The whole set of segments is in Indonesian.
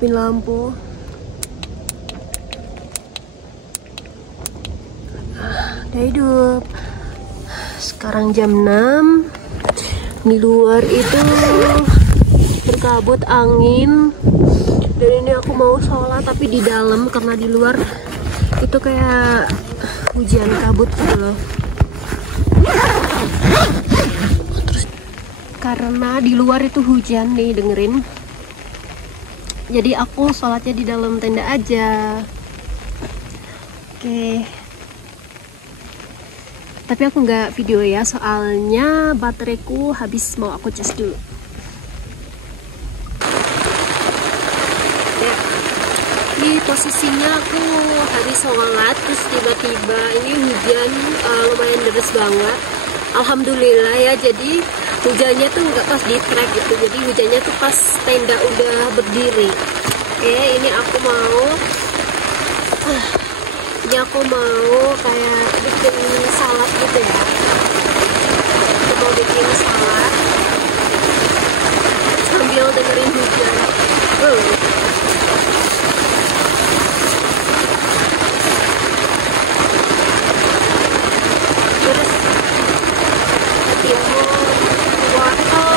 hidupin lampu. Udah hidup. Sekarang jam 6. Di luar itu berkabut angin. Dan ini aku mau sholat tapi di dalam karena di luar itu kayak hujan kabut gitu loh. Terus karena di luar itu hujan nih, dengerin. Jadi aku sholatnya di dalam tenda aja. Oke. Tapi aku nggak video ya, soalnya bateraiku habis, mau aku cas dulu. Ini posisinya aku habis sholat, terus tiba-tiba ini hujan lumayan deras banget. Alhamdulillah ya, jadi hujannya tuh nggak pas di trek gitu, jadi hujannya tuh pas tenda udah berdiri. Oke, ini aku mau kayak bikin salad gitu ya. Aku mau bikin salad sambil dengerin hujan. Terus timun, wortel,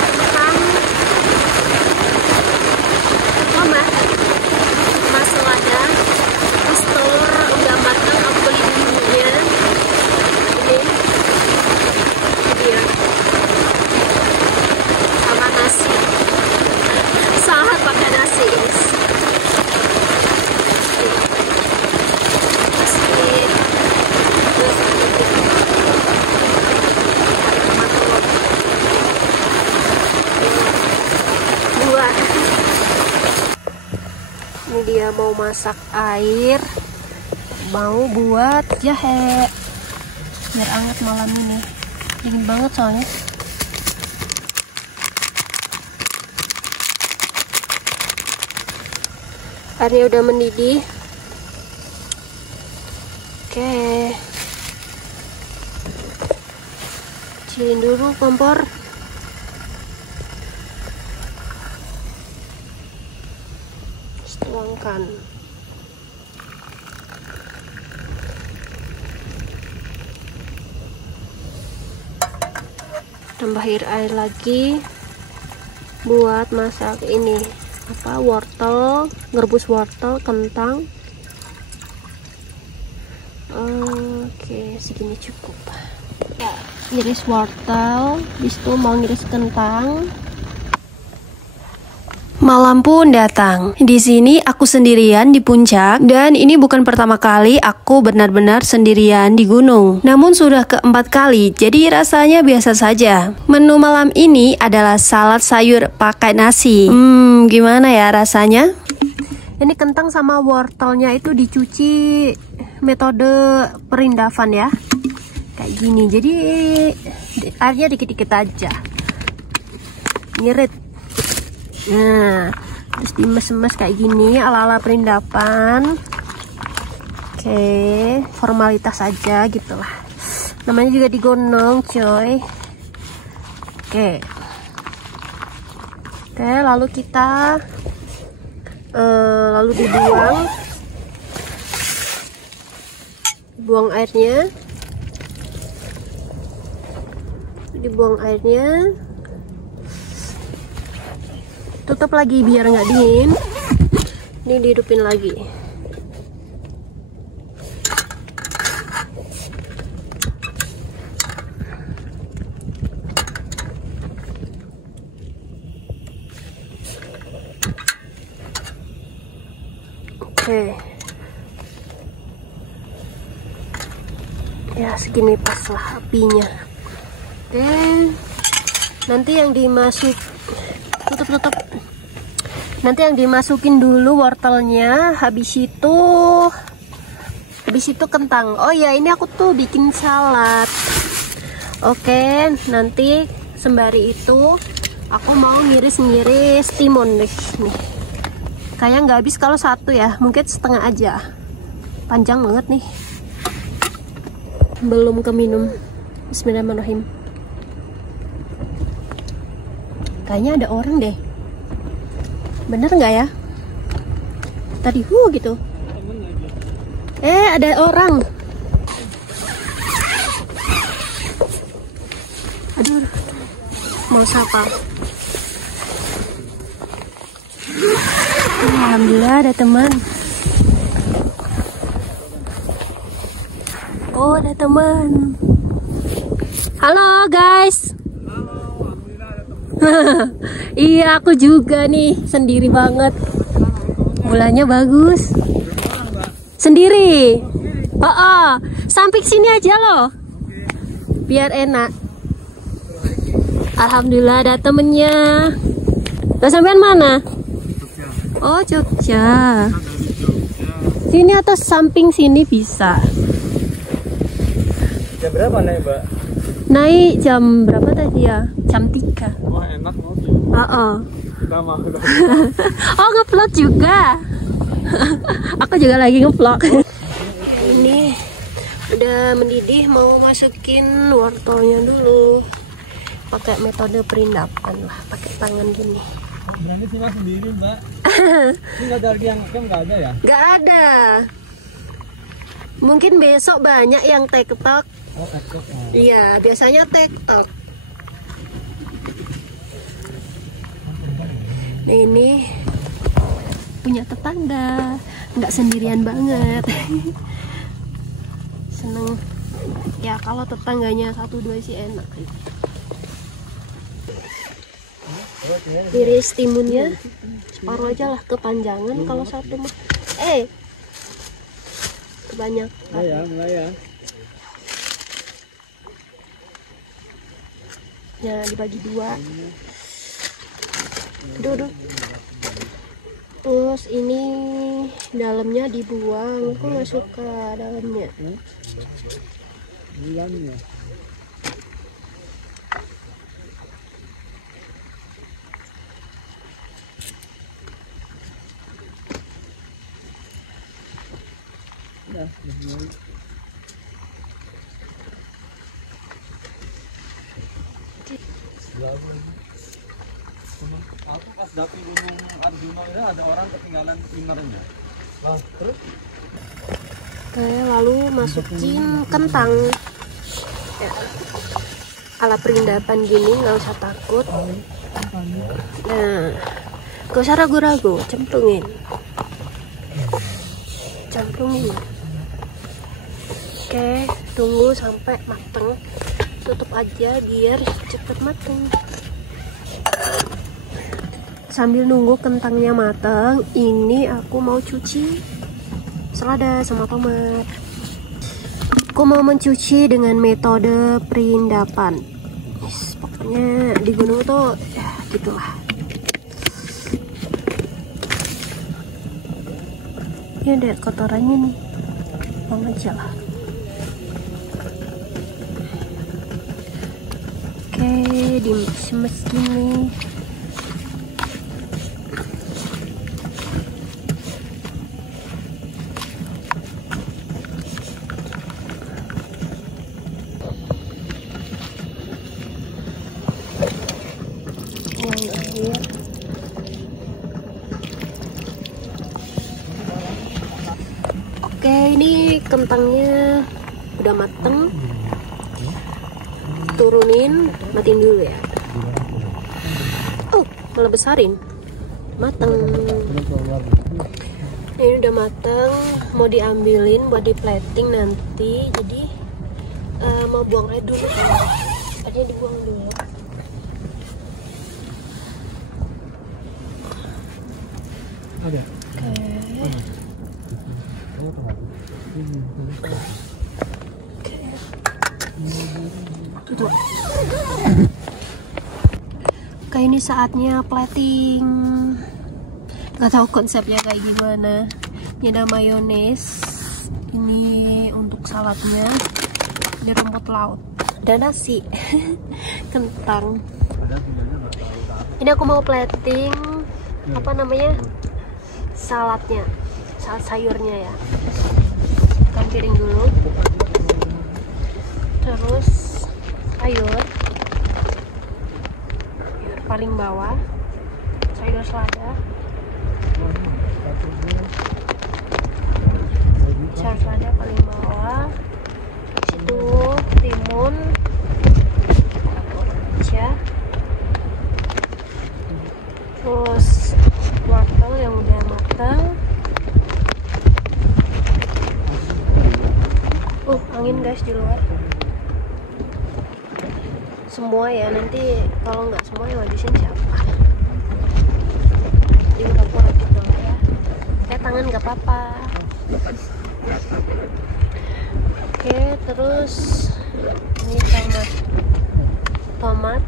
kentang, tomat, sama selada, terus telur udah matang aku beli bumbunya. Ini dia, sama nasi. Salad pakai nasi. Ini dia mau masak air, mau buat jahe biar anget malam ini, dingin banget soalnya. Airnya udah mendidih. Oke, kecilin dulu kompor. Tuangkan. Tambah air lagi buat masak ini apa, wortel, ngerebus wortel, kentang. Oke, segini cukup. Ya, iris wortel, habis itu mau ngiris kentang. Malam pun datang. Di sini aku sendirian di puncak, dan ini bukan pertama kali aku benar-benar sendirian di gunung. Namun sudah keempat kali, jadi rasanya biasa saja. Menu malam ini adalah salad sayur pakai nasi. Gimana ya rasanya? Ini kentang sama wortelnya itu dicuci metode perindavan ya. Kayak gini. Jadi airnya dikit-dikit aja. Ngirit. Nah, terus dimes-mes kayak gini ala-ala perindavan. Oke, formalitas aja gitulah. Namanya juga digonong, coy. Oke, lalu kita lalu buang airnya. Dibuang airnya. Tutup lagi biar nggak dingin. Ini dihidupin lagi. Oke. Ya segini pas lah apinya. Oke. Nanti yang tutup. Nanti yang dimasukin dulu wortelnya, habis itu kentang. Oh ya, ini aku tuh bikin salad. Oke, nanti sembari itu aku mau ngiris timun nih. Kayak nggak habis kalau satu ya, mungkin setengah aja. Panjang banget nih. Belum keminum. Bismillahirrahmanirrahim. Kayaknya ada orang deh. Bener nggak ya? Tadi gitu. Ada orang. Aduh, mau sapa. Alhamdulillah ada teman. Oh, ada teman. Halo guys. Iya, aku juga nih, sendiri banget. Bulannya bagus. Sendiri. Oh, samping sini aja loh. Biar enak. Alhamdulillah ada temennya. Lo sampean mana? Oh, Jogja. Sini atau samping sini bisa. Jam berapa naik, Mbak? Naik jam berapa tadi ya? Jam 3. Wah, enak mobil. Kita mau. Oh, nge-vlog juga. Aku juga lagi nge-vlog. Ini udah mendidih, mau masukin wortelnya dulu. Pakai metode perindapan lah, pakai tangan gini. Berani sih sendiri, Mbak. Ini nggak ada lagi yang nggak ada ya? Nggak ada. Mungkin besok banyak yang TikTok. Oh, TikTok. Iya, biasanya TikTok. Nah, ini punya tetangga, nggak sendirian banget. Seneng. Ya kalau tetangganya 1-2 sih enak. Iris timunnya separuh aja lah, kepanjangan kalau satu mah. Kebanyakan. Mulai ya. Ya, dibagi 2. Duduk. Terus ini dalamnya dibuang. Aku nggak suka dalamnya. Bulannya. Aku pas daki Gunung Arjuna ya, ada orang ketinggalan timernya. Wah, terus? Oke, lalu masukin kentang. Ya, ala perindapan gini, nggak usah takut. Nah, gak usah ragu-ragu, cemplungin. Oke, tunggu sampai mateng. Tutup aja biar cepet mateng. Sambil nunggu kentangnya mateng, ini aku mau cuci selada sama tomat. Aku mau mencuci dengan metode perindapan. Pokoknya di gunung tuh ya gitulah. Ini ada kotorannya nih, buang aja lah. Oke, dimemes gini. Oke, ini kentangnya udah mateng. Turunin, matiin dulu ya. Oh, malah besarin. Mateng. Ini udah mateng, mau diambilin buat di plating nanti. Jadi mau buang air dulu. Airnya dibuang dulu. Ada. Tutup. Oke, ini saatnya plating. Gak tahu konsepnya kayak gimana. Ini ada mayones. Ini untuk saladnya. Ini rumput laut. Ada nasi. Kentang. Ini aku mau plating. Apa namanya? Saladnya. Salad sayurnya ya. Kan piring dulu. Terus sayur paling bawah, sayur selada, mayones di luar. Semua ya, nanti kalau nggak semua yang ngabisin siapa? Di pura-pura gitu lah ya. Tangan nggak apa-apa. Oke, terus ini tomat.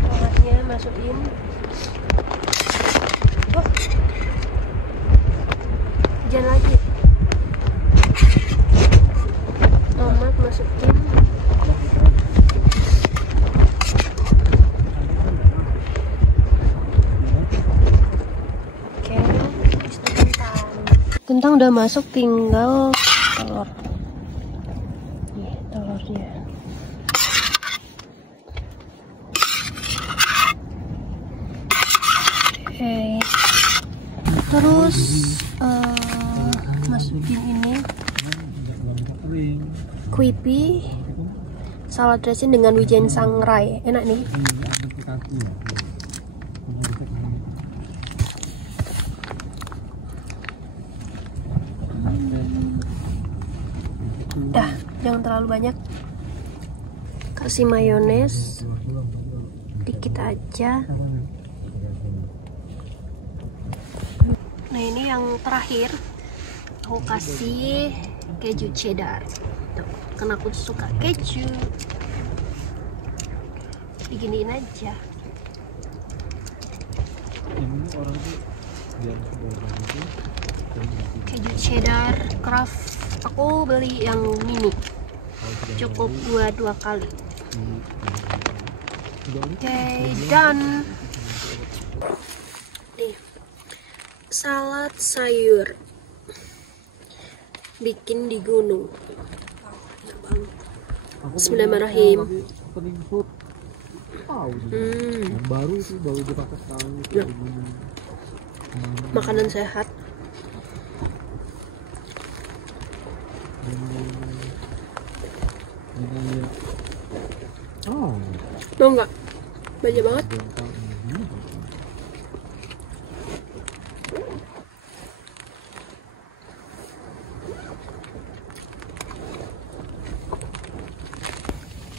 Tomatnya masukin. Oh, jangan lagi. Tomat masukin. Oke, habis itu kentang udah masuk, tinggal telur. Nih telurnya. Oke, terus masukin ini kuipi, salad dressing dengan wijen sangrai, enak nih. Dah, jangan terlalu banyak. Kasih mayones dikit aja. Nah, ini yang terakhir aku kasih keju cheddar. Tuh, karena aku suka keju. Diginiin aja. Keju cheddar Kraft. Aku beli yang mini. Cukup dua kali. Oke, done. Nih, salad sayur. Bikin di gunung. Bismillahirrahmanirrahim. Baru sih, baru dipakai sekali. Makanan sehat. Mau nggak? Banyak banget.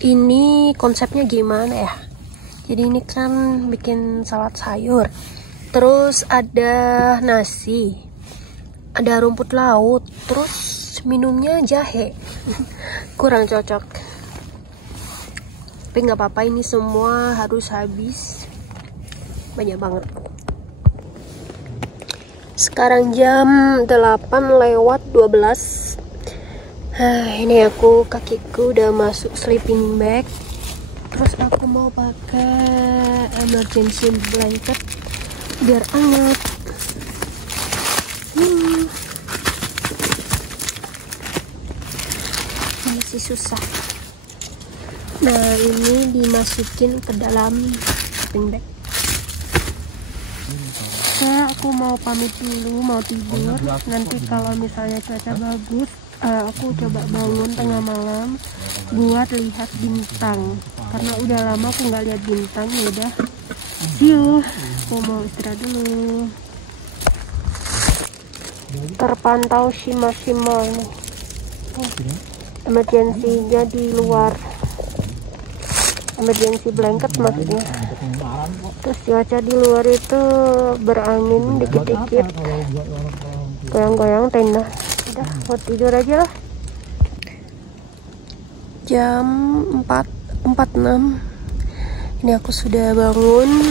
Ini konsepnya gimana ya? Jadi ini kan bikin salad sayur, terus ada nasi, ada rumput laut, terus minumnya jahe. Kurang cocok, tapi nggak apa-apa, ini semua harus habis, banyak banget. Sekarang jam 8:12. Ini kakiku udah masuk sleeping bag. Terus aku mau pakai emergency blanket biar hangat. Masih susah. Nah, ini dimasukin ke dalam sleeping bag. Nah, aku mau pamit dulu, mau tidur. Nanti kalau misalnya cuaca bagus, aku coba bangun tengah malam buat lihat bintang, karena udah lama aku nggak lihat bintang. Ya udah, see you. Aku mau istirahat dulu. Terpantau shimmer nih. Emergency-nya di luar, emergency blanket maksudnya. Terus cuaca di luar itu berangin dikit-dikit, goyang-goyang tenda. Udah, mau tidur aja lah. Jam 4:46. Ini aku sudah bangun.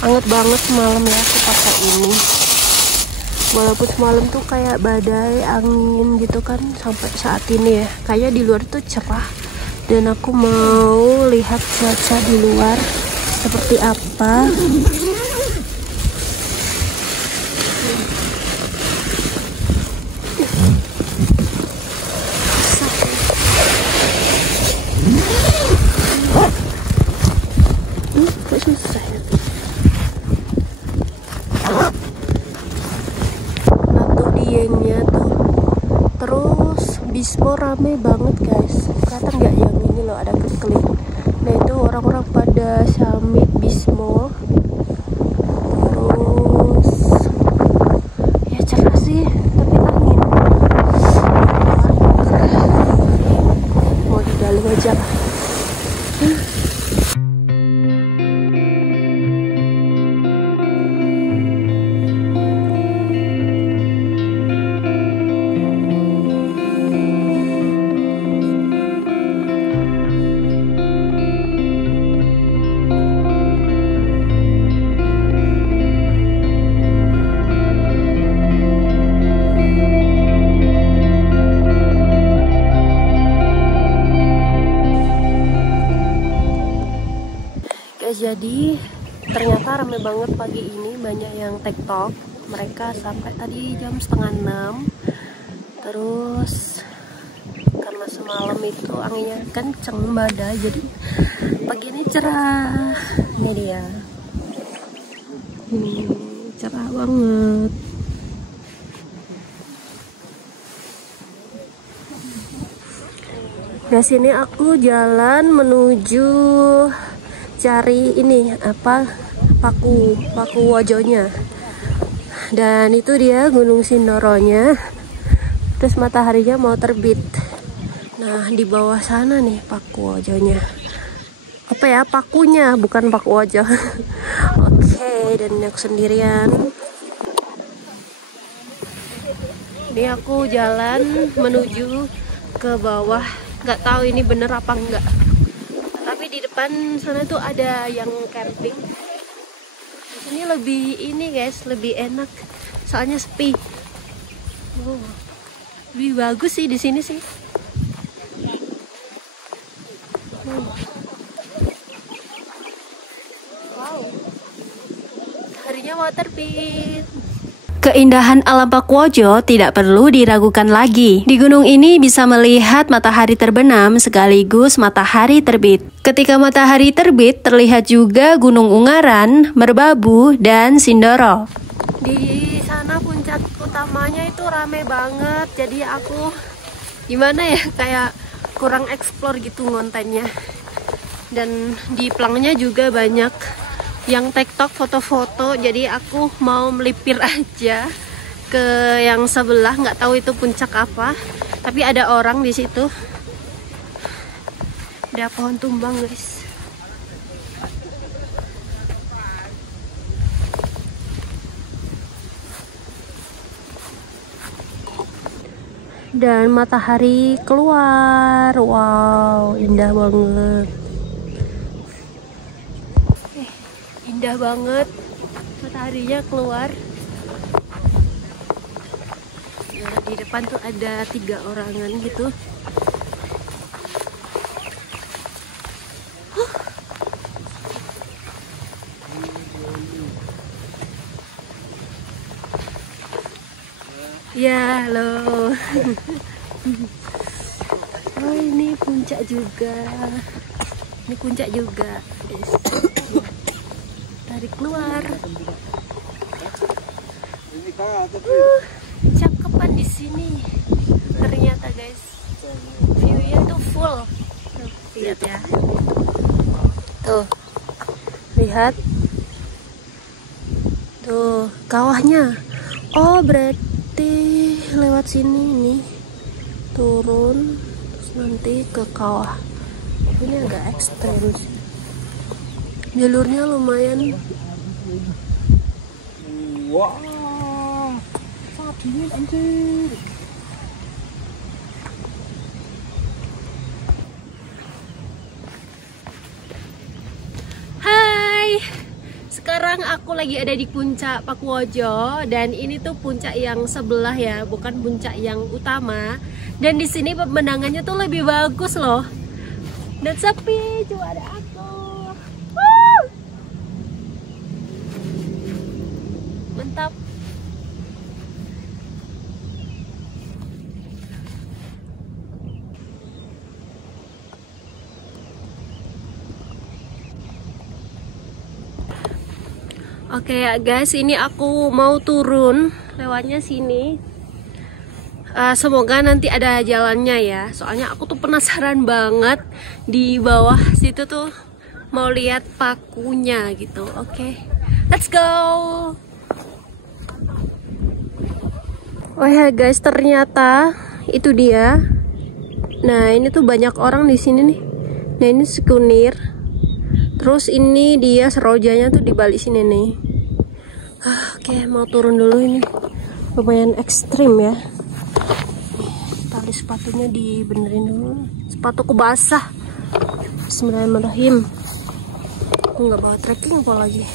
Hangat banget semalam ya aku pakai ini. Walaupun semalam tuh kayak badai, angin gitu kan, sampai saat ini ya kayak di luar tuh cerah. Dan aku mau lihat cuaca di luar seperti apa. Kok susah ya? Nah, tuh diengnya tuh. Terus Bismo rame banget guys. Kelihatan nggak yang ini loh, ada kekling. Nah, itu orang-orang pada summit Bismo. Terus ya cerah sih, tapi angin. Ternyata rame banget pagi ini, banyak yang TikTok. Mereka sampai tadi jam 5:30. Terus karena semalam itu anginnya kenceng badai, jadi pagi ini cerah. Ini dia. Cerah banget. Nah, sini aku jalan menuju cari ini apa, paku wojonya. Dan itu dia Gunung Sindoronya. Terus mataharinya mau terbit. Nah, di bawah sana nih paku wojonya. Apa ya, pakunya, bukan paku wojo. Oke, dan aku sendirian. Ini aku jalan menuju ke bawah. Nggak tahu ini bener apa enggak. Tapi di depan sana tuh ada yang camping. Di sini lebih ini guys, lebih enak. Soalnya sepi. Oh, lebih bagus sih di sini sih. Wow. Harinya mau terbit. Keindahan alam Pakuwojo tidak perlu diragukan lagi. Di gunung ini bisa melihat matahari terbenam sekaligus matahari terbit. Ketika matahari terbit, terlihat juga Gunung Ungaran, Merbabu, dan Sindoro. Di sana puncak utamanya itu rame banget, jadi aku gimana ya, kayak kurang explore gitu kontennya. Dan di pelangnya juga banyak yang TikTok foto-foto, jadi aku mau melipir aja ke yang sebelah. Nggak tahu itu puncak apa, tapi ada orang di situ. Ada pohon tumbang guys. Dan matahari keluar, wow, indah banget. Indah banget, mataharinya keluar. Nah, di depan tuh ada 3 orangan gitu. Ya, halo. Oh, ini puncak juga. Ini puncak juga, guys. Tarik keluar. Cakepan di sini. Ternyata guys, view-nya tuh full. Tuh, lihat ya. Tuh. Lihat. Tuh, kawahnya. Oh, berarti lewat sini nih. Turun terus nanti ke kawah. Ini agak ekstrem sih. Jalurnya lumayan. Wah, sangat dingin anjir. Hai, sekarang aku lagi ada di puncak Pakuwojo, dan ini tuh puncak yang sebelah ya, bukan puncak yang utama. Dan di sini pemandangannya tuh lebih bagus loh. Dan sepi, cuma ada aku. Mantap. Oke ya guys, ini aku mau turun lewatnya sini. Semoga nanti ada jalannya ya. Soalnya aku tuh penasaran banget di bawah situ tuh, mau lihat pakunya gitu. Oke, let's go. Oh ya guys, ternyata itu dia. Nah, ini tuh banyak orang di sini nih. Nah, ini Sekunir. Terus ini dia Serojanya tuh di balik sini nih. Oke, mau turun dulu ini. Lumayan ekstrim ya. Tali sepatunya dibenerin dulu. Sepatuku basah. Bismillahirrahmanirrahim. Aku nggak bawa trekking apa lagi.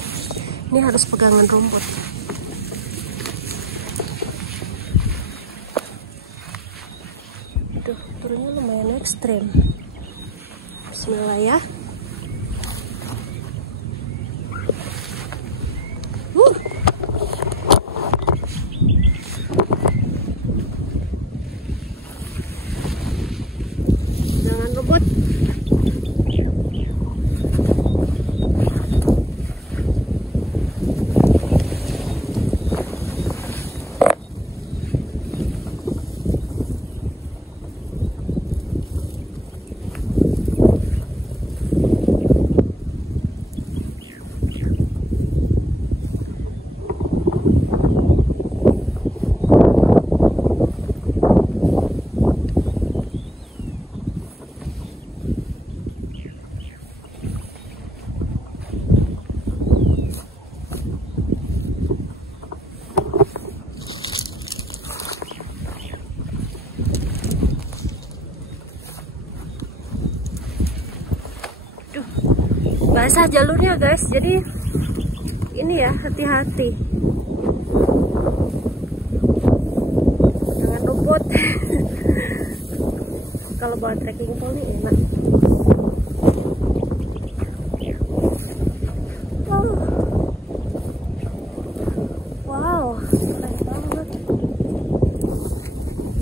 Ini harus pegangan rumput. Tuh, turunnya lumayan ekstrim. Bismillah ya. basah jalurnya guys, jadi ini ya, hati-hati jangan rumput. Kalau bawa trekking pole enak. Wow, keren banget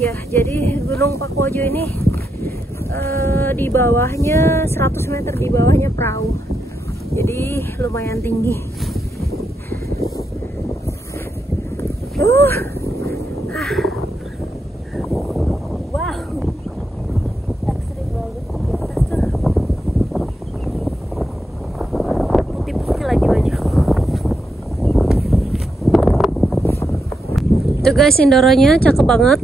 ya. Jadi Gunung Pakuwojo ini di bawahnya 100 meter di bawahnya perahu, jadi lumayan tinggi. Wow, ekstrim banget di atas tuh. Putih-putih lagi baju. Tuh guys, Indoronya cakep banget.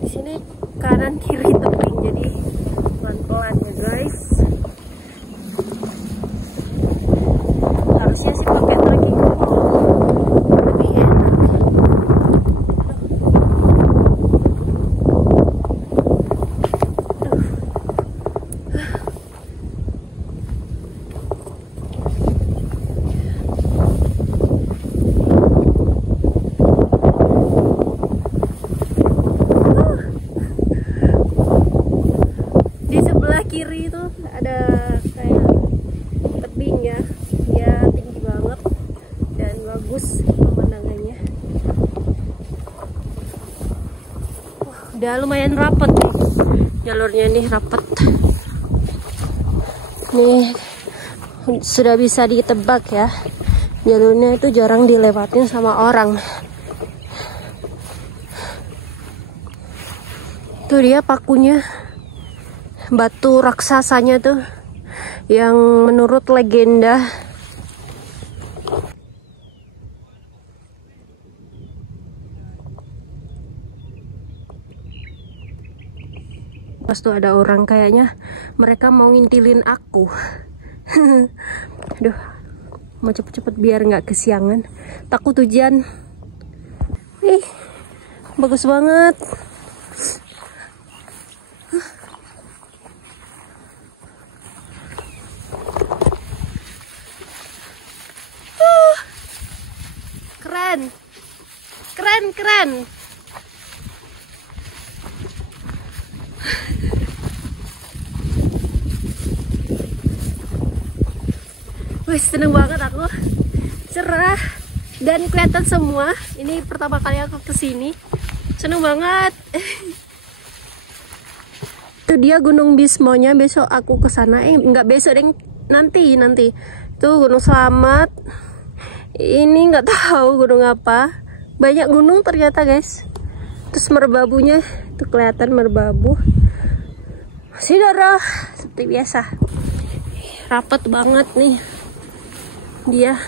Di sini kanan kiri tebing, jadi pelan-pelan ya guys. Harusnya sih pakai trekking lebih enak. Di sebelah kiri itu ada kayak tebing ya, dia tinggi banget dan bagus pemandangannya. Udah lumayan rapet nih jalurnya, nih rapet nih, sudah bisa ditebak ya, jalurnya itu jarang dilewatin sama orang. Tuh dia pakunya, batu raksasanya tuh yang menurut legenda. Pas tuh ada orang, kayaknya mereka mau ngintilin aku. Aduh, mau cepet-cepet biar nggak kesiangan, takut hujan. Ih, bagus banget. Keren, keren, keren. Wih, seneng banget aku, cerah dan kelihatan semua. Ini pertama kali aku kesini, seneng banget. Itu dia Gunung Bismonya, besok aku kesana. Nggak besok deh, nanti. Tuh Gunung Slamet. Ini nggak tahu gunung apa. Banyak gunung ternyata guys. Terus merbabunya, tuh kelihatan merbabu. Saudara, seperti biasa. Rapet banget nih dia.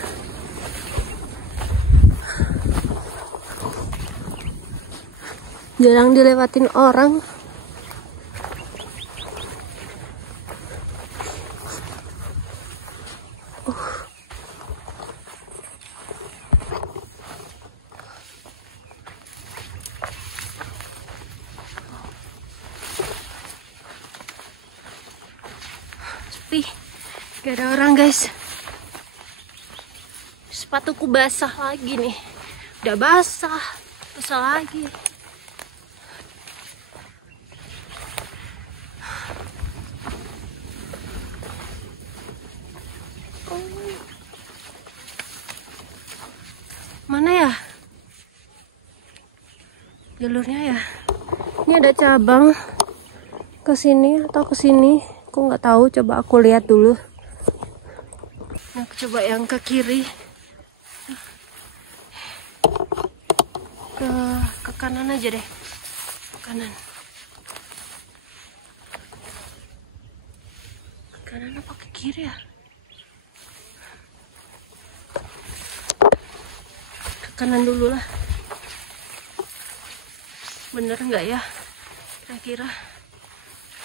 Jarang dilewatin orang. Sepi, gak ada orang guys. Sepatuku basah lagi nih, udah basah lagi. Mana ya jalurnya ya? Ini ada cabang ke sini atau ke sini, aku nggak tahu. Coba aku lihat dulu. Nah, aku coba yang ke kiri. Ke kanan aja deh, ke kanan. Ke kanan apa ke kiri ya? Ke kanan dulu lah. Bener nggak ya? Kira-kira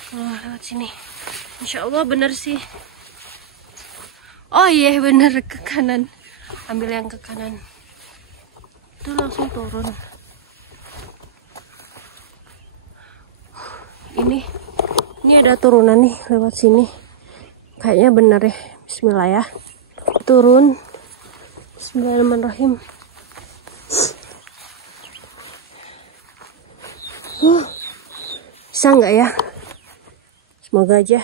kalau lewat sini, insya Allah bener sih. Oh iya bener, ke kanan. Ambil yang ke kanan. Itu langsung turun. Ini ada turunan nih lewat sini. Kayaknya bener ya. Bismillah ya. Turun. Bismillahirrahmanirrahim. Bisa nggak ya? Semoga aja.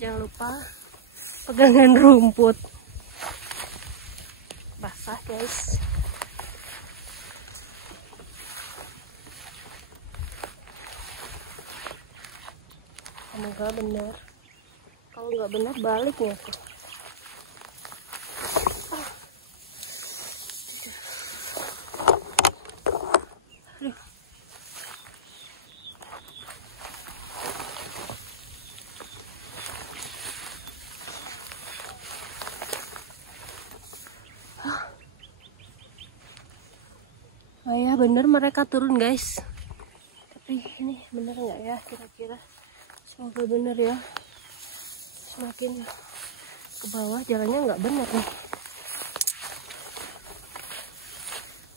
Jangan lupa pegangan rumput. Basah guys. Semoga benar. Kalau nggak benar baliknya tuh. Oh ya bener mereka turun guys. Tapi ini bener nggak ya kira-kira? Semoga bener ya. Semakin ke bawah jalannya nggak bener nih.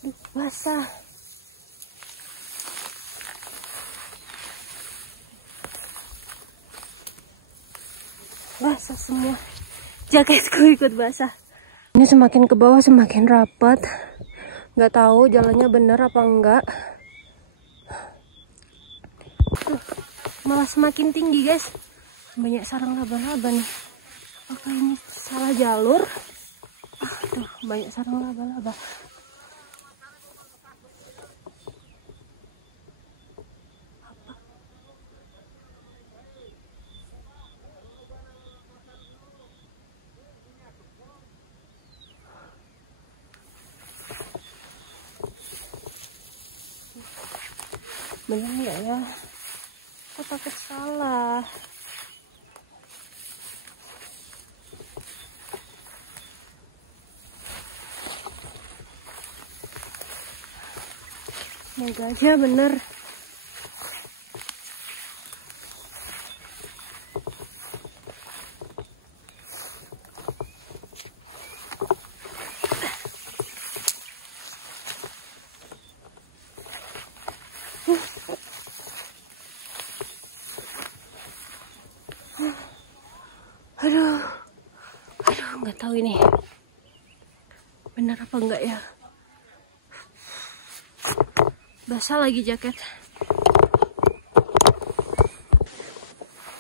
Duh, basah. Basah semua. Jaketku ikut basah. Ini semakin ke bawah semakin rapat. Nggak tahu jalannya bener apa enggak. Malah semakin tinggi guys. Banyak sarang laba-laba nih. Apakah ini salah jalur? Aduh, banyak sarang laba-laba. Bener nggak ya? Aku takut salah. Semoga aja bener. Aduh, nggak tahu ini benar apa enggak ya. Basah lagi jaket.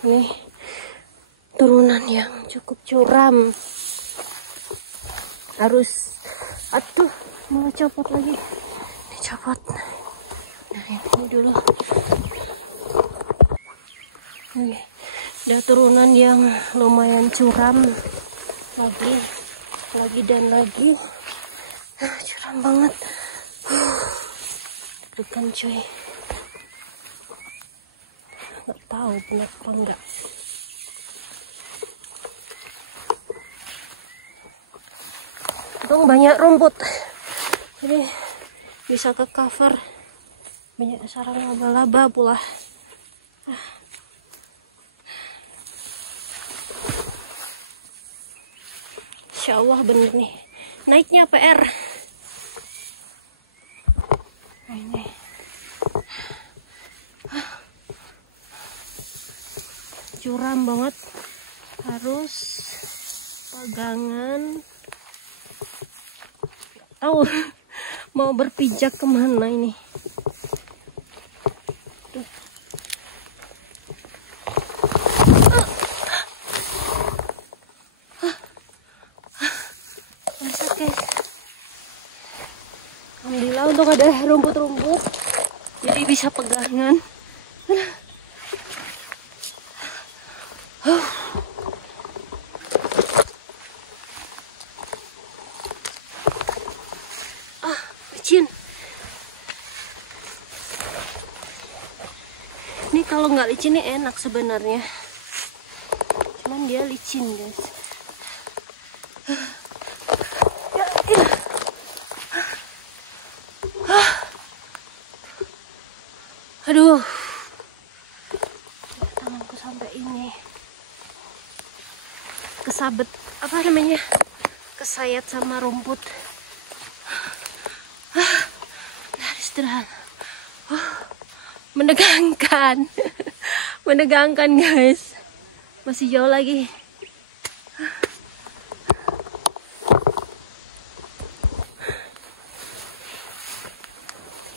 Ini turunan yang cukup curam. Harus, aduh, mau copot lagi. Ini copot. Nah, ini dulu. Oke. Ada turunan yang lumayan curam. Lagi dan lagi. Curam banget. Deg-degan cuy. Nggak tahu benar apa enggak. Untung banyak rumput. Jadi bisa ke cover. Banyak sarang laba-laba pula. Insya Allah bener nih. Naiknya PR. Nah, ini. Curam banget. Harus pegangan. Tahu mau berpijak kemana ini. Tuh. Alhamdulillah untuk ada rumput-rumput jadi bisa pegangan. Licin. Ini kalau nggak licin nih enak sebenarnya, cuman dia licin guys. Aduh, tanganku sampai ini kesabet, apa namanya, kesayat sama rumput. Istirahat. Menegangkan. Menegangkan guys. Masih jauh lagi.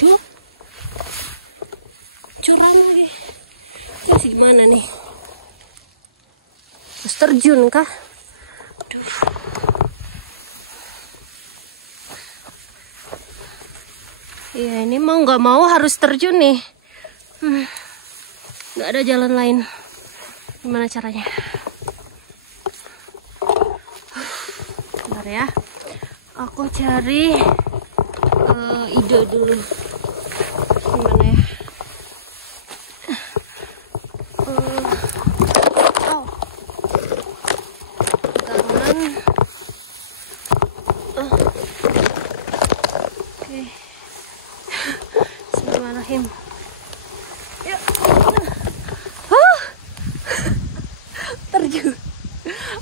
Duh. Curang lagi. Masih gimana nih? Terus terjun kah? Duh. Ya ini mau nggak mau harus terjun nih. Nggak ada jalan lain. Gimana caranya? Bentar ya. Aku cari ide dulu. Gimana ya? Tangan. Oke. Bismillahirrahmanirrahim. Yuk. Terjun.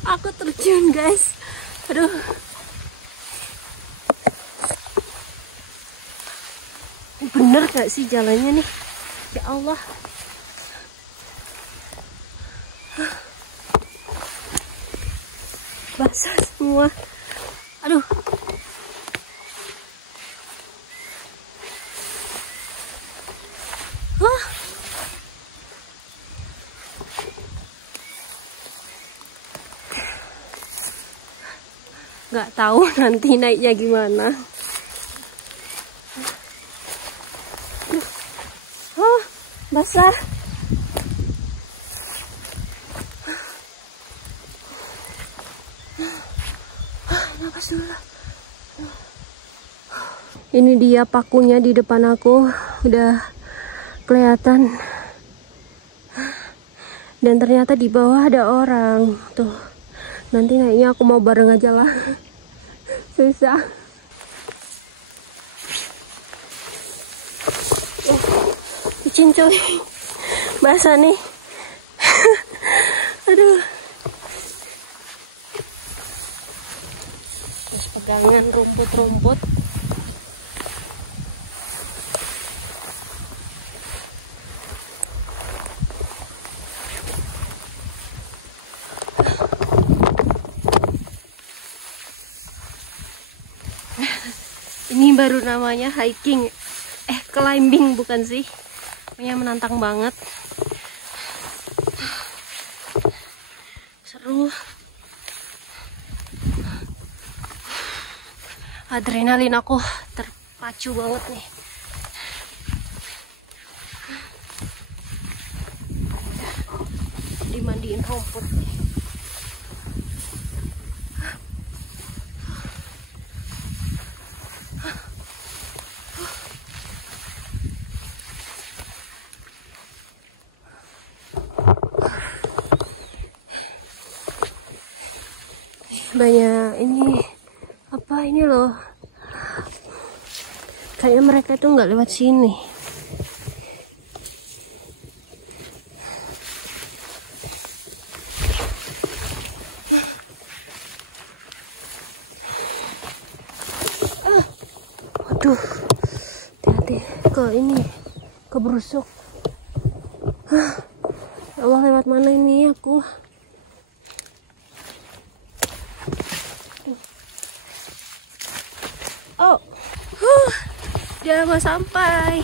Aku terjun guys. Aduh. Bener gak sih jalannya nih? Ya Allah. Basah semua. Aduh. Nggak tahu nanti naiknya gimana. Basah. Napas dulu. Ini dia pakunya di depan aku, udah kelihatan. Dan ternyata di bawah ada orang. Tuh. Nanti naiknya aku mau bareng aja lah. Susah. Cincoy. Basah nih. Aduh. Terus pegangan rumput-rumput. Ini baru namanya hiking, climbing bukan sih? Pokoknya menantang banget. Seru. Adrenalin aku terpacu banget nih. Dimandiin rumput nih. Banyak ini apa ini loh, kayak mereka tuh nggak lewat sini. Waduh, hati-hati ke ini, ke berusuk. Ya Allah, lewat mana ini aku? Oh, udah mau sampai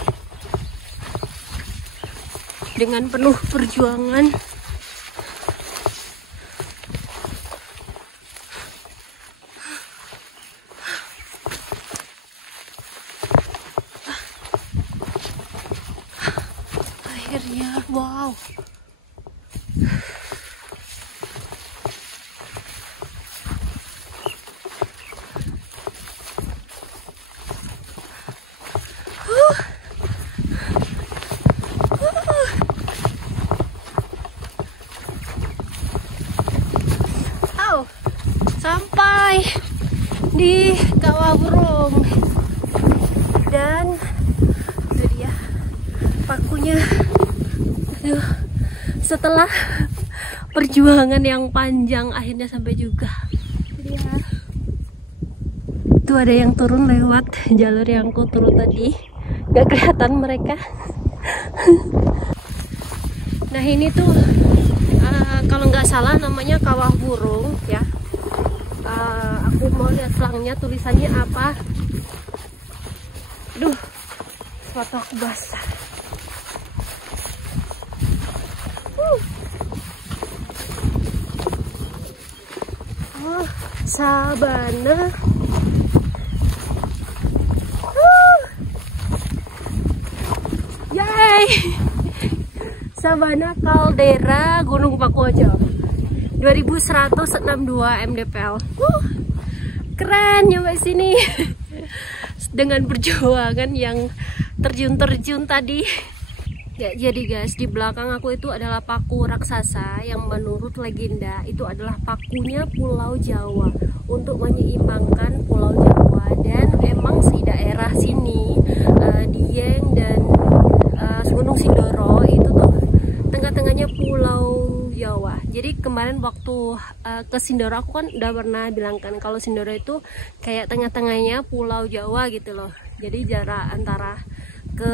dengan penuh perjuangan. Akhirnya, wow. Sampai di Kawah Burung dan itu dia pakunya. Aduh, setelah perjuangan yang panjang akhirnya sampai juga. Ya. Tuh ada yang turun lewat jalur yang aku turun tadi, gak kelihatan mereka. Nah ini tuh kalau nggak salah namanya kawah burung ya. Aku mau lihat selangnya, tulisannya apa. Aduh, sepatu aku basah. Oh, sabana. Yay! Sabana Caldera Gunung Pakuajo 2162 mdpl. Keren nyampe sini. Dengan perjuangan yang terjun-terjun tadi. Ya, jadi guys, di belakang aku itu adalah paku raksasa yang menurut legenda itu adalah pakunya Pulau Jawa untuk menyeimbangkan Pulau Jawa. Dan emang si daerah sini, Dieng dan Gunung Sindoro itu tuh tengah-tengahnya Pulau Jawa. Jadi kemarin waktu ke Sindoro aku kan udah pernah bilang kan kalau Sindoro itu kayak tengah-tengahnya Pulau Jawa gitu loh. Jadi jarak antara ke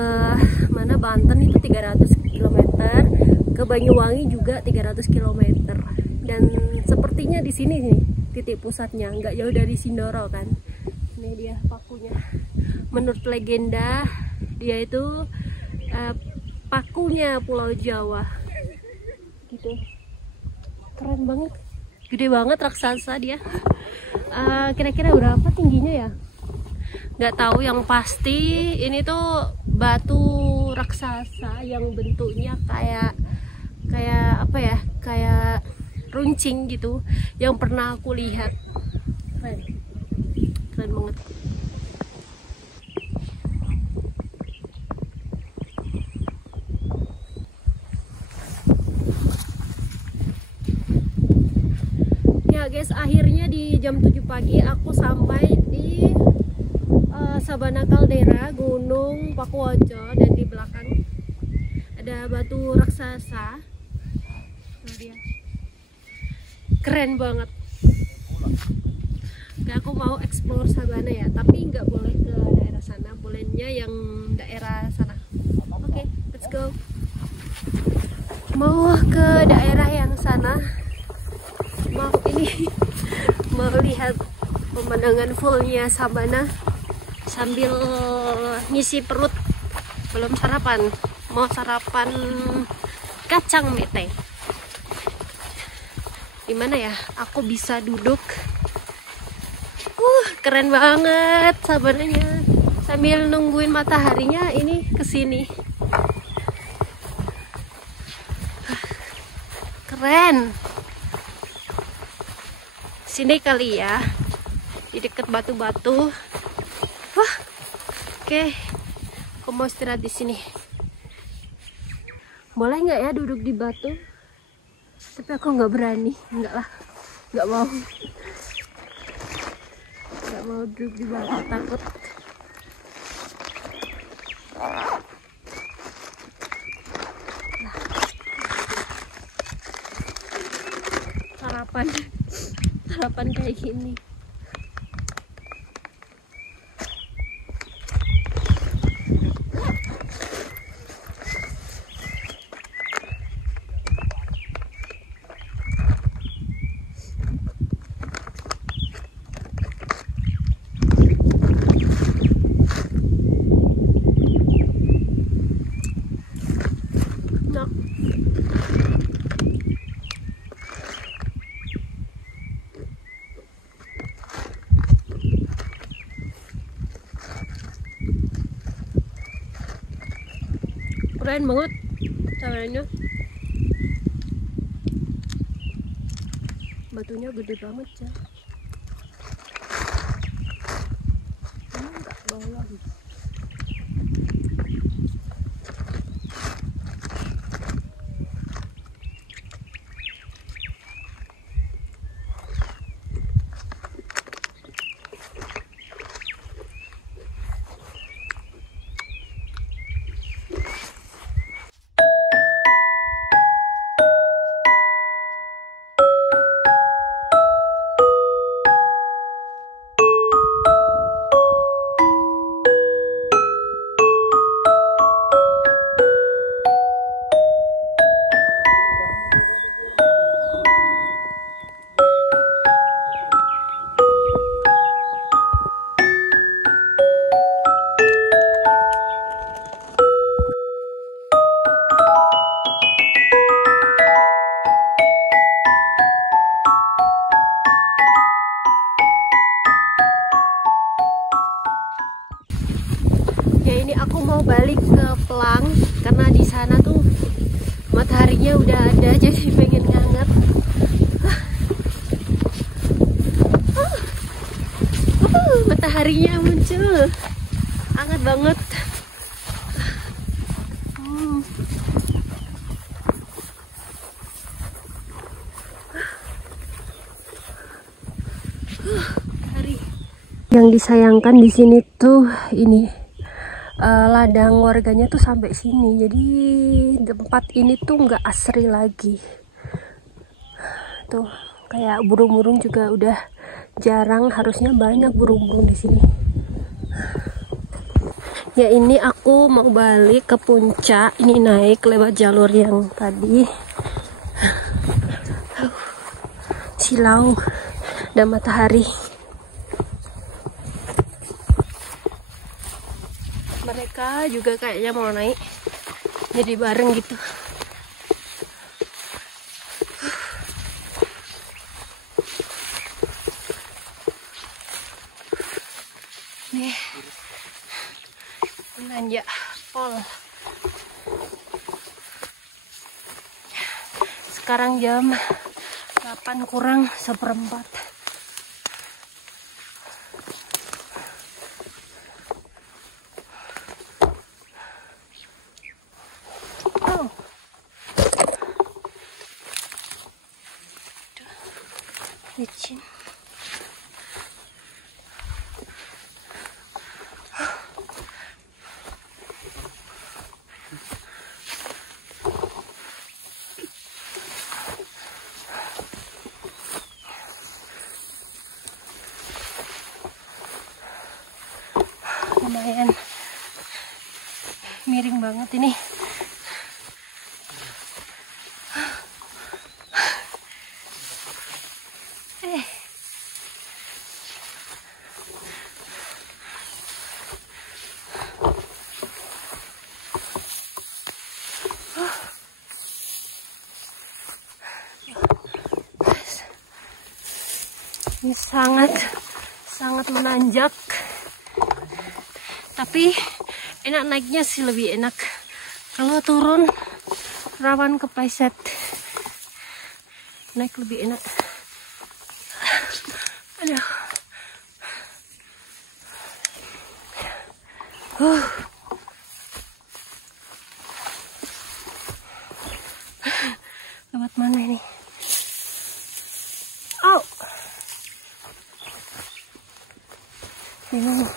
mana Banten itu 300 km, ke Banyuwangi juga 300 km. Dan sepertinya di sini nih titik pusatnya, nggak jauh dari Sindoro kan. Ini dia pakunya. Menurut legenda dia itu pakunya Pulau Jawa. Gitu. Keren banget. Gede banget raksasa dia. Kira-kira berapa tingginya ya? Nggak tahu, yang pasti ini tuh batu raksasa yang bentuknya kayak apa ya, kayak runcing gitu yang pernah aku lihat. Keren banget. Ya guys, akhirnya di jam 7 pagi aku sampai di Sabana Caldera Gunung Pakuajo, dan di belakang ada batu raksasa. Nah, dia keren banget. Nah, aku mau explore Sabana ya, tapi nggak boleh ke daerah sana, bolehnya yang daerah sana. Oke, let's go. Mau ke daerah yang sana, mau ini mau lihat pemandangan fullnya Sabana sambil ngisi perut. Belum sarapan, mau sarapan kacang mete. Dimana ya aku bisa duduk? Keren banget Sabananya. Sambil nungguin mataharinya ini kesini. Keren. Sini kali ya, di dekat batu-batu. Wah, oke. Aku mau istirahat di sini. Boleh nggak ya duduk di batu? Tapi aku nggak berani, nggak lah, nggak mau. Nggak mau duduk di batu, takut. Sarapan kayak gini. Keren banget caranya. Batunya gede banget ya. Enggak bawah. balik ke Pelang karena di sana tuh mataharinya udah ada, jadi pengen nganget. Mataharinya muncul, hangat banget. Yang disayangkan di sini tuh ini ladang warganya tuh sampai sini, jadi tempat ini tuh nggak asri lagi. Tuh kayak burung-burung juga udah jarang, harusnya banyak burung-burung di sini. Ya ini aku mau balik ke puncak, ini naik lewat jalur yang tadi. Silau dan matahari. Mereka juga kayaknya mau naik, jadi bareng gitu. Nih, belanja pol. Sekarang jam 8 kurang 1/4. Licin. Lumayan miring banget ini. Ini sangat menanjak, tapi enak naiknya sih, lebih enak. Kalau turun rawan kepleset, naik lebih enak. Aduh. Lewat mana ini? Oh. Bingung.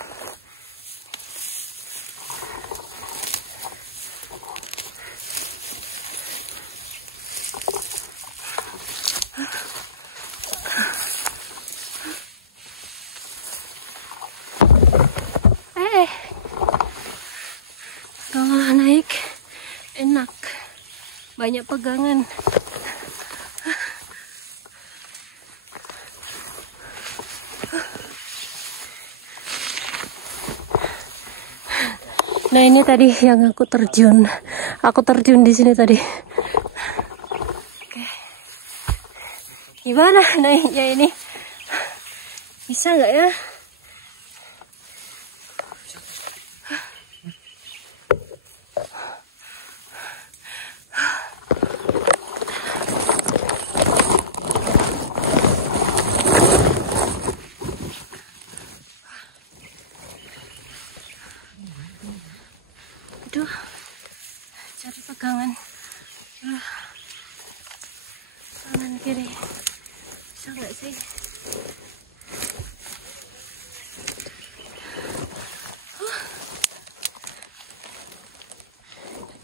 Kalau naik enak, banyak pegangan. Nah ini tadi yang aku terjun di sini tadi. Oke. Gimana naiknya ini? Bisa nggak ya? Aduh, cari pegangan. Kanan kiri, bisa nggak sih?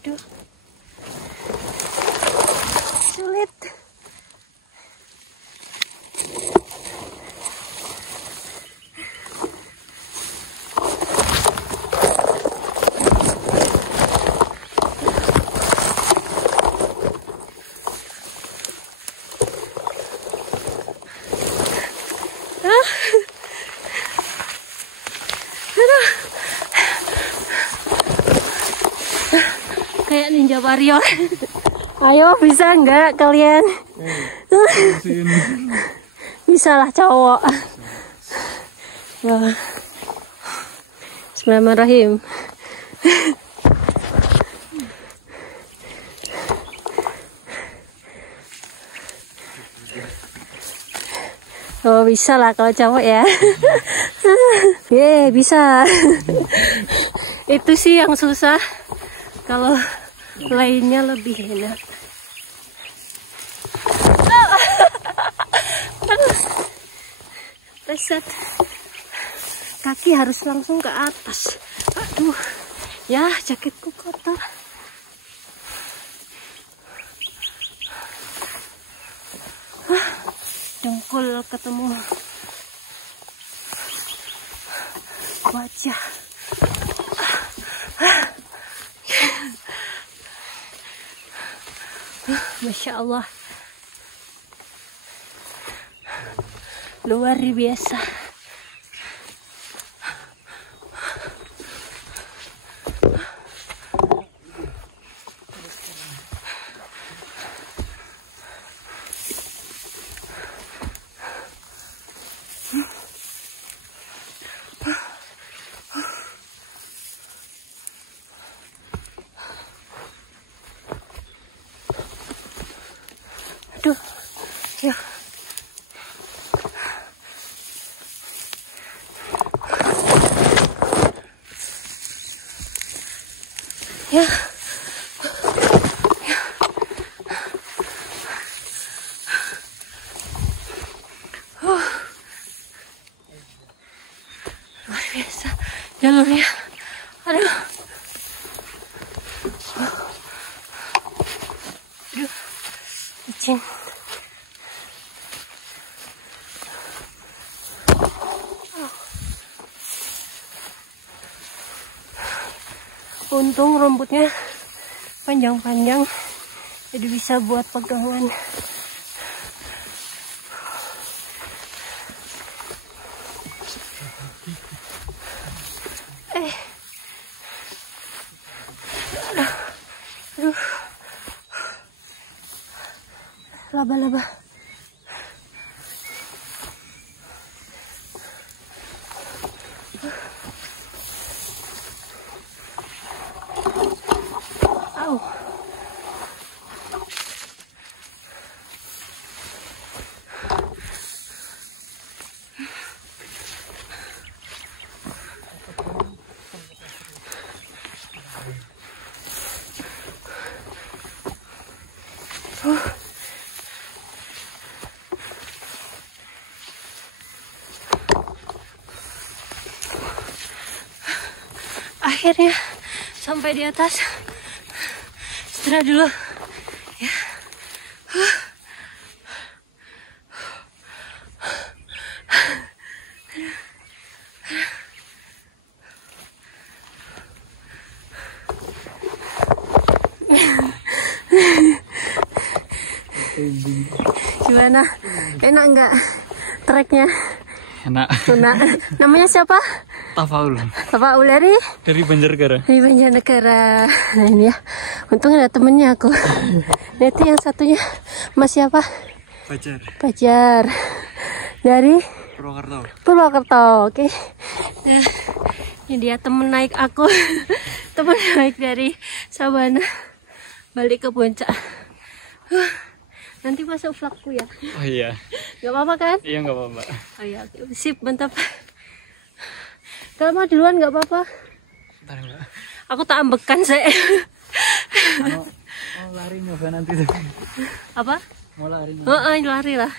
Aduh, sulit. Kayak Ninja Warrior. Ayo, bisa nggak kalian? Bisa lah cowok. Wah. Bismillahirrahmanirrahim. Oh bisa lah kalau cowok ya. Bisa. Itu sih yang susah. Kalau lainnya lebih enak. Reset. Kaki harus langsung ke atas. Aduh. Ya, jaketku kotor. Dengkul ketemu wajah. Masya Allah, luar biasa. Aduh, ya. Ya. Luar biasa jalurnya. Aduh. Aduh. Licin. Untung rambutnya panjang-panjang, jadi bisa buat pegangan. Aduh. Laba-laba. Au. Akhirnya sampai di atas. Istirahat dulu ya. Gimana? Enak nggak treknya? Enak. Enak. Namanya siapa? Tafaul. Tafaul dari Banjarnegara. Dari Banjarnegara. Nah ini ya, untung ada temennya aku. Nanti yang satunya Mas siapa? Fajar. Fajar. Dari Purwokerto. Purwokerto. Oke. Nah, ini dia temen naik aku. Temen naik dari Sabana balik ke Puncak. Nanti masuk vlogku ya. Oh iya. Gak apa-apa kan? Iya nggak apa-apa. Oh iya, sip, mantap. Kalau mau duluan nggak apa-apa. Bentar enggak. Aku tak ambekan saya. Mau lari nyoba nanti tuh. Apa? Mau lari. Lari lah.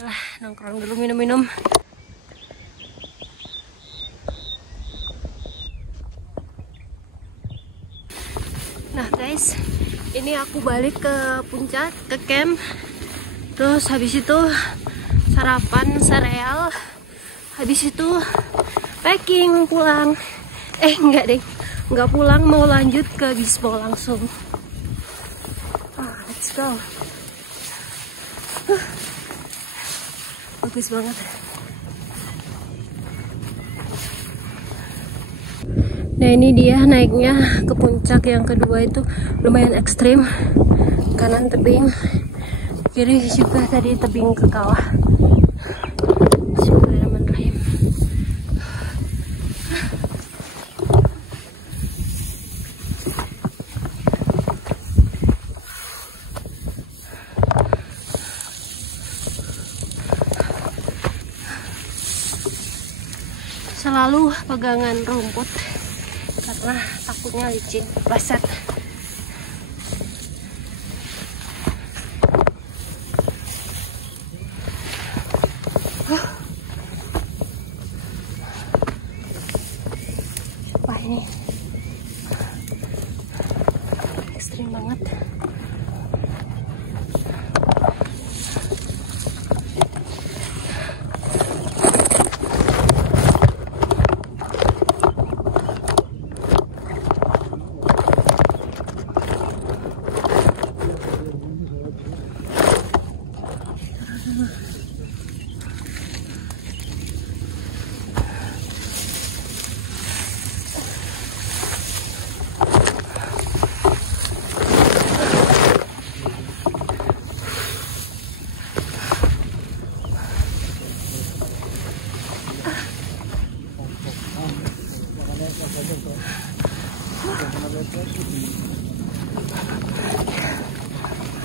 Lah, nongkrong dulu minum-minum. Nah guys, ini aku balik ke Puncak, ke camp. Terus habis itu sarapan sereal. Habis itu packing pulang. Enggak deh, enggak pulang, mau lanjut ke Bispo langsung. Let's go. Bagus banget. Nah ini dia naiknya ke puncak yang kedua, itu lumayan ekstrim. Kanan tebing, kiri juga tadi tebing ke kawah. Bismillahirrahmanirrahim. selalu pegangan rumput karena takutnya licin, basah. Wah, ini ekstrim banget.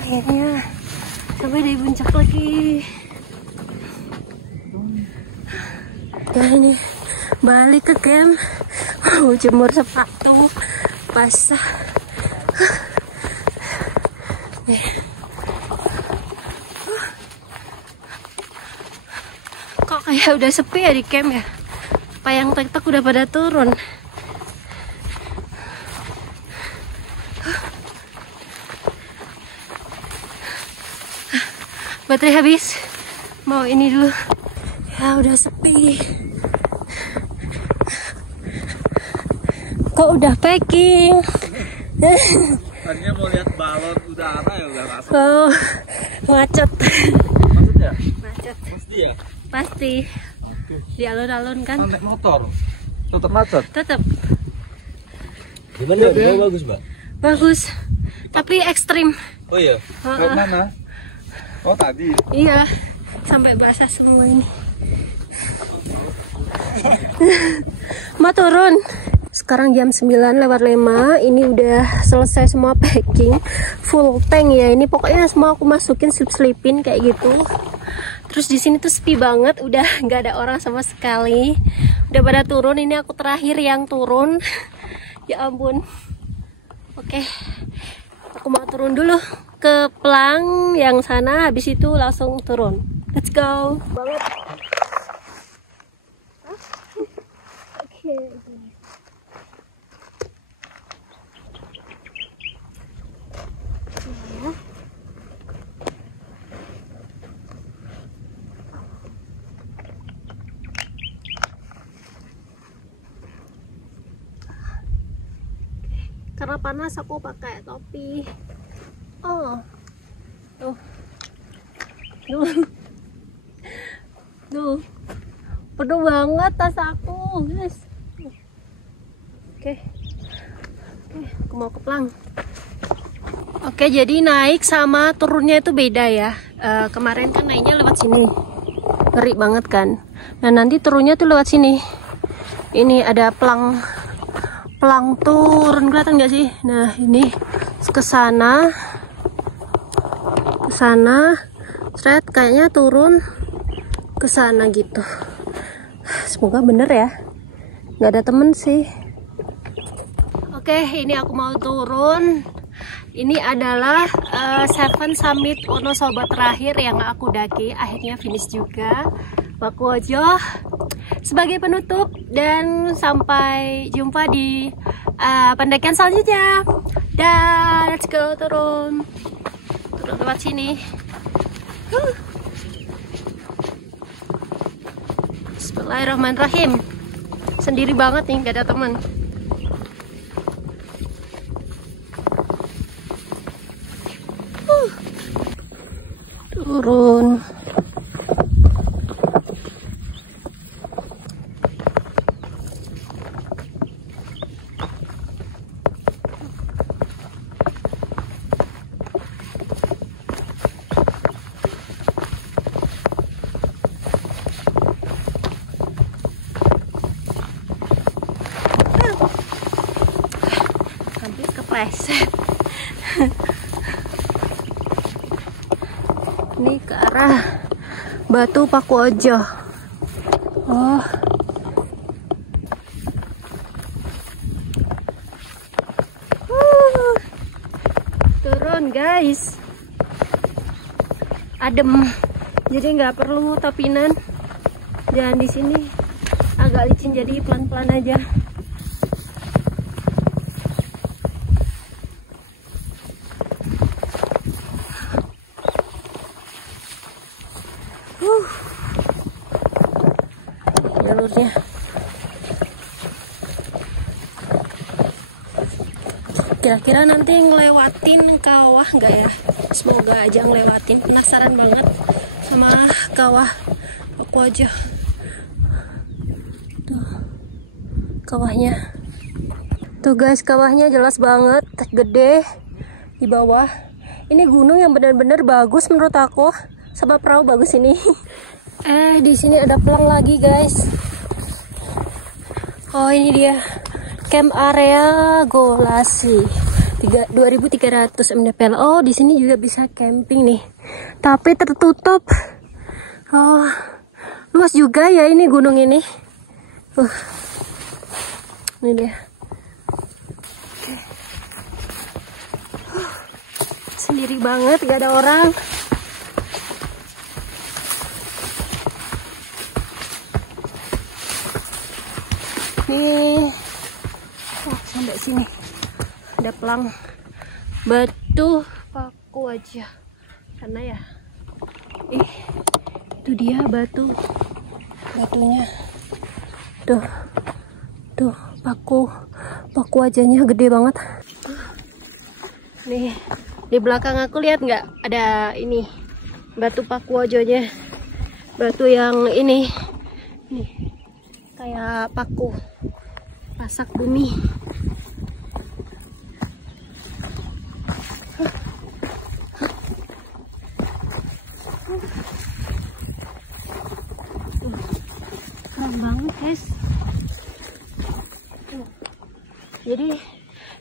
Akhirnya sampai di puncak lagi. Ya, ini balik ke camp. Mau jemur sepatu basah. Kok kayak udah sepi ya di camp ya? Apa yang tek-tek udah pada turun? Baterai habis. Mau ini dulu. Ya udah sepi. Kok udah packing? Tadinya mau lihat balon udara ya udah rasa. Oh, macet. Macet ya? Macet. Pasti ya? Pasti. Oke. Di alun-alun kan? Naik motor. Tetap macet. Tetap. Gimana? Ya, bagus, Mbak. Bagus. Tapi ekstrim. Oh iya. Kayak mana? Oh tadi. Iya. Sampai basah semua ini. Ma turun. Sekarang jam 9:05. Ini udah selesai semua packing. Full tank ya. Ini pokoknya semua aku masukin slip-slipin kayak gitu. Terus di sini tuh sepi banget, udah nggak ada orang sama sekali. Udah pada turun, ini aku terakhir yang turun. Ya ampun. Oke. Aku mau turun dulu ke pelang yang sana, habis itu langsung turun. Let's go. Banget. Oke. Karena panas aku pakai topi. Oh, tuh, penuh banget tas aku, guys. Oke, aku mau ke pelang. Oke, jadi naik sama turunnya itu beda ya. Kemarin kan naiknya lewat sini, ngeri banget kan. Nah nanti turunnya tuh lewat sini. Ini ada pelang turun, kelihatan nggak sih? Nah ini ke sana, straight kayaknya turun ke sana gitu. Semoga bener ya, nggak ada temen sih. Oke, ini aku mau turun. Ini adalah Seven Summit Wonosobo terakhir yang aku daki. Akhirnya finish juga. Bakuojo sebagai penutup, dan sampai jumpa di pendakian selanjutnya. Dan let's go, turun lewat sini. Bismillahirrahmanirrahim. Sendiri banget nih, gak ada teman. Turun. Hampir kepleset. Ini ke arah Batu Pakuojo. Oh, turun guys, adem, jadi nggak perlu tapinan. Dan di sini agak licin, jadi pelan-pelan aja. Jalurnya kira-kira nanti ngelewatin kawah nggak ya? Semoga aja ngelewatin. Penasaran banget sama kawah aku aja. Tuh kawahnya, tuh guys, kawahnya jelas banget, gede di bawah. Ini gunung yang benar-benar bagus menurut aku, sama perahu bagus ini. Di sini ada pelang lagi guys. Oh ini dia camp area Golasi 2300 mdpl. Oh di sini juga bisa camping nih, tapi tertutup. Oh luas juga ya ini gunung ini. Ini dia. Oke. Sendiri banget, gak ada orang. Nih, sampai sini ada pelang batu paku aja karena ya itu dia batunya tuh paku wajahnya gede banget. Nih di belakang aku, lihat nggak, ada ini batu paku wajahnya, batu yang ini nih kayak paku pasak bumi. Keren banget guys.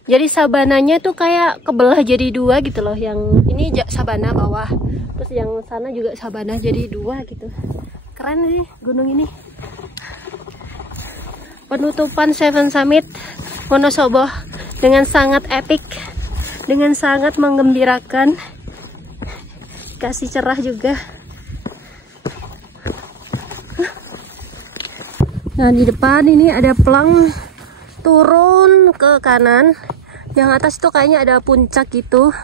Jadi sabananya tuh kayak kebelah jadi dua gitu loh. Yang ini sabana bawah, terus yang sana juga sabana jadi dua gitu. Keren sih gunung ini. Penutupan Seven Summit Wonosobo dengan sangat epic, dengan sangat menggembirakan, kasih cerah juga. Nah di depan ini ada pelang turun ke kanan, yang atas tuh kayaknya ada puncak gitu.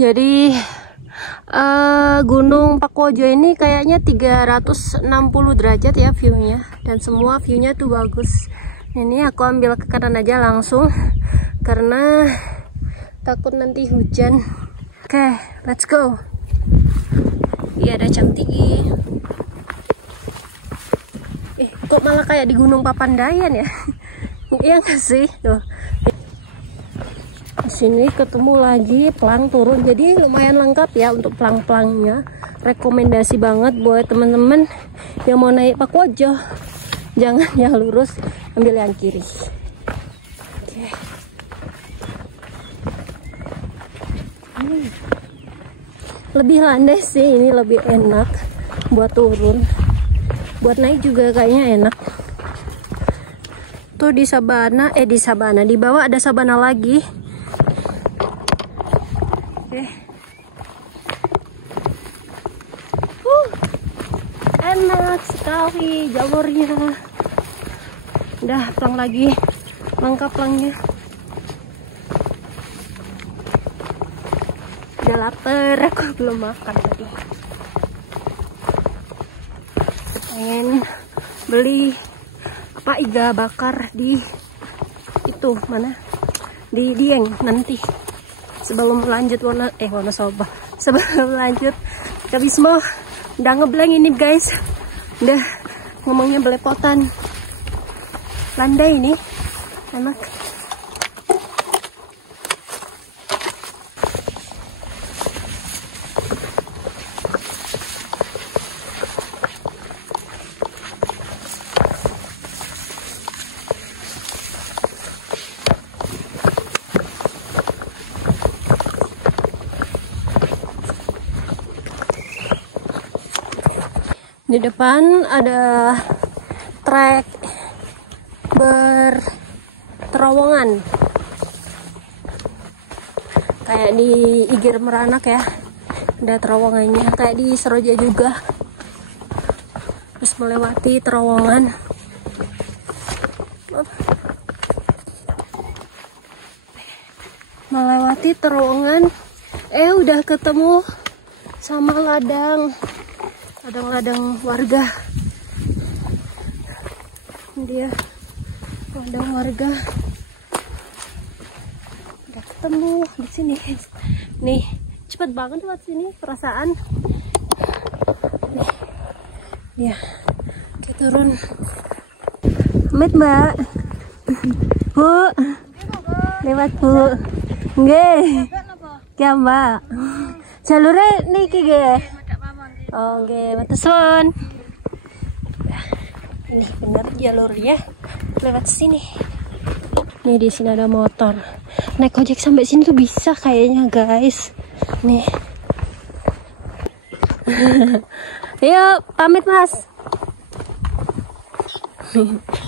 Jadi Gunung Pakuwojo ini kayaknya 360 derajat ya viewnya, dan semua viewnya tuh bagus. Ini aku ambil ke kanan aja langsung karena takut nanti hujan. Oke, let's go. Iya ada jam tinggi. Kok malah kayak di Gunung Papandayan ya? Iya nggak sih? Tuh. Di sini ketemu lagi pelang turun, jadi lumayan lengkap ya untuk pelang-pelangnya. Rekomendasi banget buat teman-teman yang mau naik Pakuwojo. Jangan yang lurus, ambil yang kiri. Oke. Lebih landai sih, ini lebih enak buat turun. Buat naik juga kayaknya enak. Tuh di sabana, di bawah ada sabana lagi. Enak sekali jalurnya. Udah pelang lagi, lengkap pelangnya. Udah lapar, aku belum makan tadi. Pengen beli apa, iga bakar di itu mana, di Dieng nanti sebelum lanjut Wonosobo, sebelum lanjut ke Bismo. Udah ngeblank ini guys, udah ngomongnya belepotan. Landai ini enak. Di depan ada trek berterowongan. kayak di Igir Meranak ya, ada terowongannya, kayak di Seroja juga. Terus melewati terowongan, udah ketemu sama ladang warga. Dia ladang warga, udah ketemu di sini. Nih, cepet banget lewat sini perasaan. Nih, dia kita turun. Amit Mbak, Bu, lewat Bu, nggih. Ya Mbak, jalurnya niki nggih. Oh nggih, matur suwun. Ini bener jalurnya lewat sini. Nih di sini ada motor. Naik ojek sampai sini tuh bisa kayaknya guys. Nih. Yuk pamit Mas.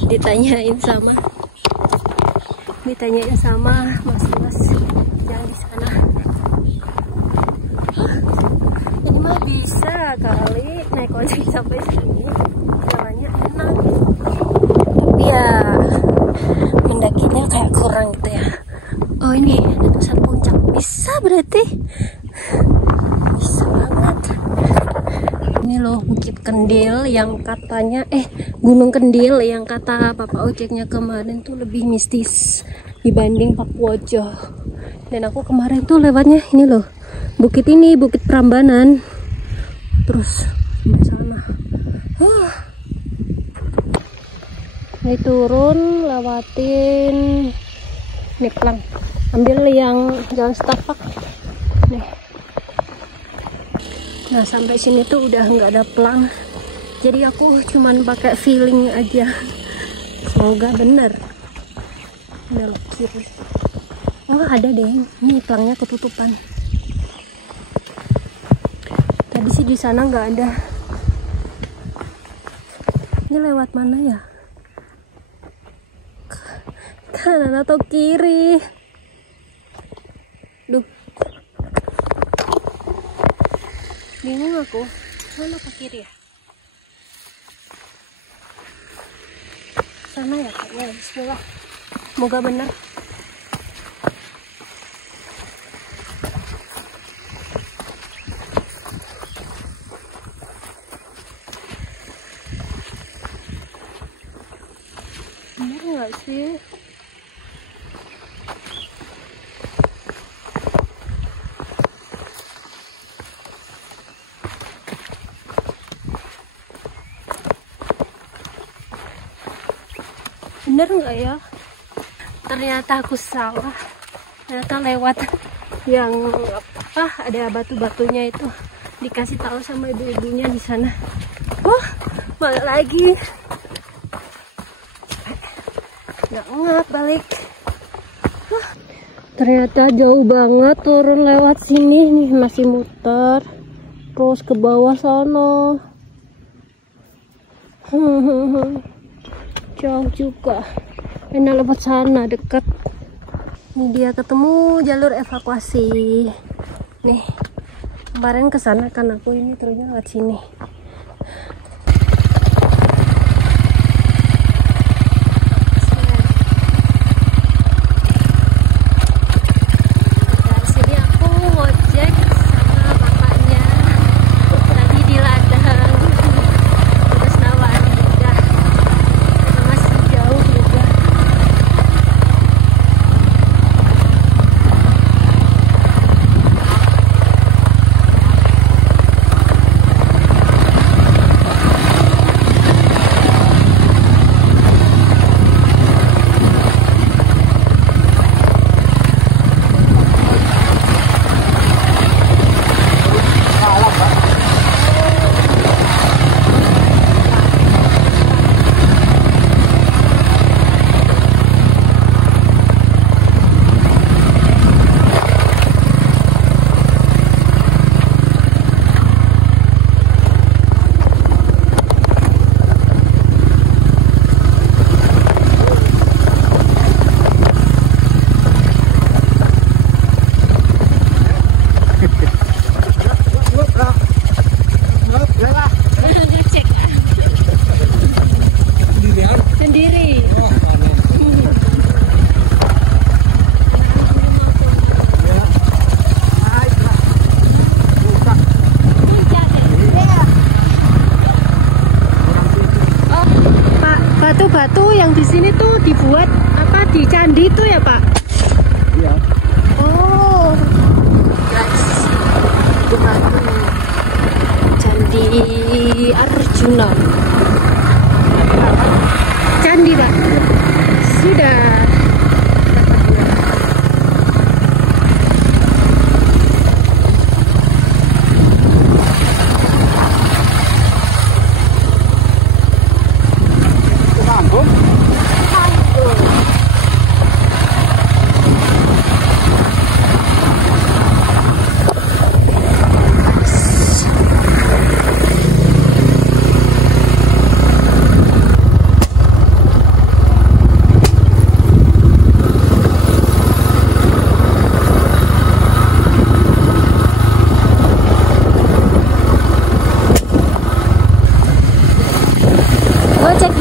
Ditanyain sama mas yang di sana. Ini mah bisa kali naik ojek sampai sini, jalannya enak. Tapi ya mendakinya kayak kurang gitu ya. Oh ini pusat puncak, bisa berarti, bisa banget. Ini loh Bukit Kendil yang katanya Gunung Kendil yang kata Bapak ojeknya kemarin tuh lebih mistis dibanding Pakuwojo. Dan aku kemarin tuh lewatnya ini loh, bukit ini, Bukit Prambanan. Terus di sana. Ini turun lewatin Niklang. Ambil yang jalan setapak. Nih. Nah, sampai sini tuh udah nggak ada pelang. Jadi aku cuman pakai feeling aja. Semoga bener. Belok kiri. Oh ada deh, ini pelangnya ketutupan. Tadi sih di sana nggak ada. Ini lewat mana ya? Kanan atau kiri? Duh, bingung aku. Mana ke kiri ya? Sana ya kayaknya. Bismillah. Semoga benar. Benar nggak sih? Bener nggak ya? Ternyata aku salah. Ternyata lewat yang apa, ada batu-batunya itu. Dikasih tahu sama ibu-ibunya di sana. Wah, balik lagi. Nggak ngap balik. Wah, ternyata jauh banget turun lewat sini nih, masih muter terus ke bawah sono. Jauh juga. Enak lewat sana, deket. Ini dia ketemu jalur evakuasi. Nih, kemarin kesana kan aku, ini ternyata lewat sini.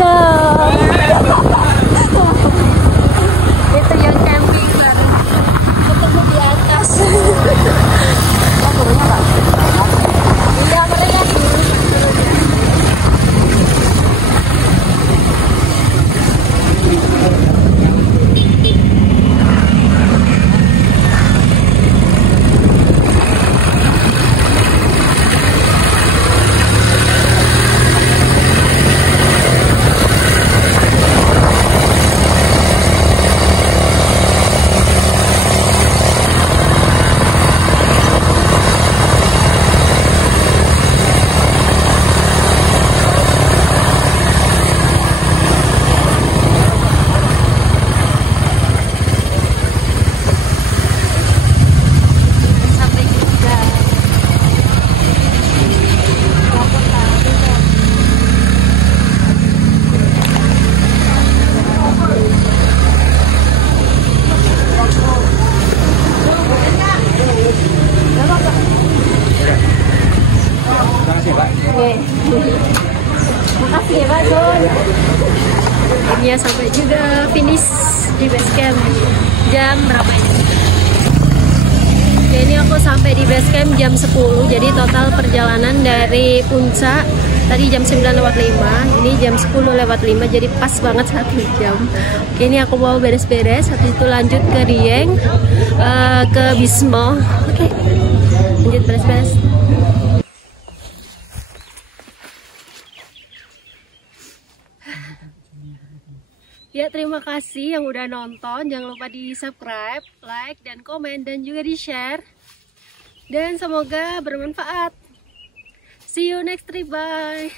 juga. Itu yang camping baru ketemu di atas. Iya, mereka makasih ya Pak John. Akhirnya sampai juga finish di base camp. Jam berapa ini? Ya, ini aku sampai di base camp jam 10. Jadi total perjalanan dari puncak tadi jam 9:05, ini jam 10:05, jadi pas banget 1 jam. Oke, ini aku mau beres-beres, habis itu lanjut ke Dieng, ke Bismo. Oke, lanjut beres-beres. Ya, terima kasih yang udah nonton. Jangan lupa di subscribe, like, dan komen, dan juga di share. Dan semoga bermanfaat. See you next trip, bye.